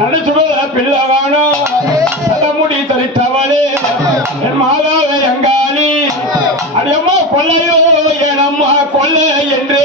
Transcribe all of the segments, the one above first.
நடுச்சுடல பிள்ளவானோ? சதமுடி தரித்தவளே. என் மாதாவே அங்காளி அடியம்மா கொள்ளையோ என் அம்மா கொள்ளை என்று.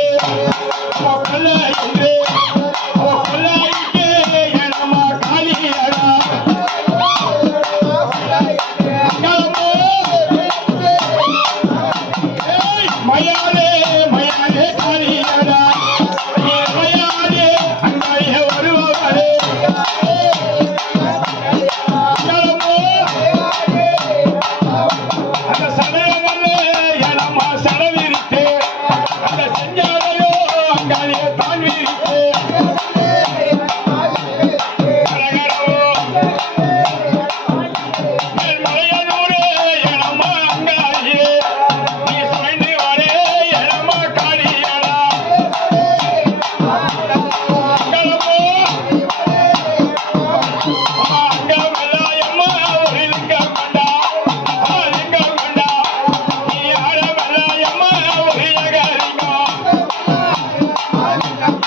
Gracias.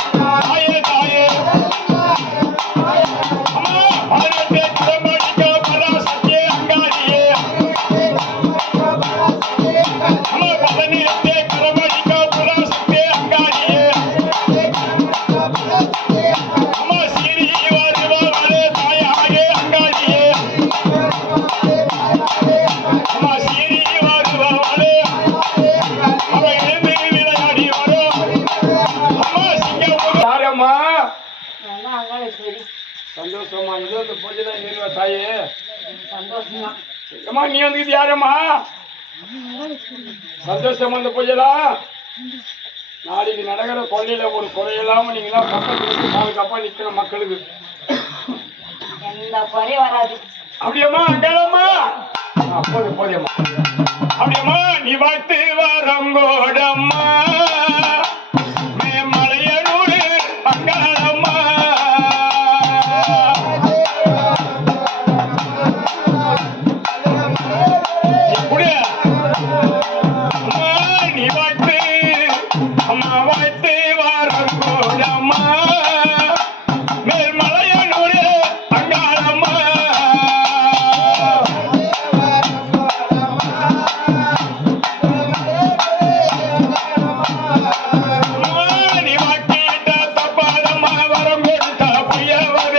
சந்தோஷமா ஏதோ இந்த பூஜைலாம் ஏறிவா தாயே? சந்தோஷமா. அம்மா நீ வந்துக்கிது யாரம்மா? சந்தோஷமா இந்த பூஜைலாம் நாளைக்கு நடக்கிற கொள்ளையில ஒரு குறையில்லாம நீங்களாம் பக்கத்து பாதுகாப்பா நிக்கிற மக்களுக்கு. எந்த குறையும் வராது. அப்படியம்மா அங்கேயம்மா அப்போது போதேம்மா. அப்படியம்மா நீ பார்த்து வரங்கோடம்மா María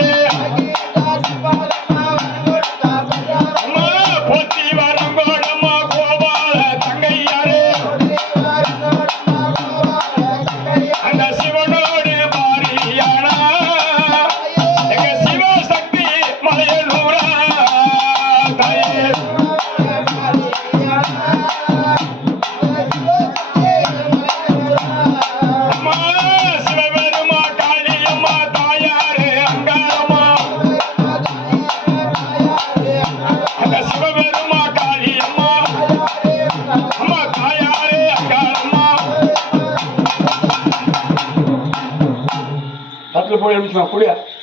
california misma, Julia.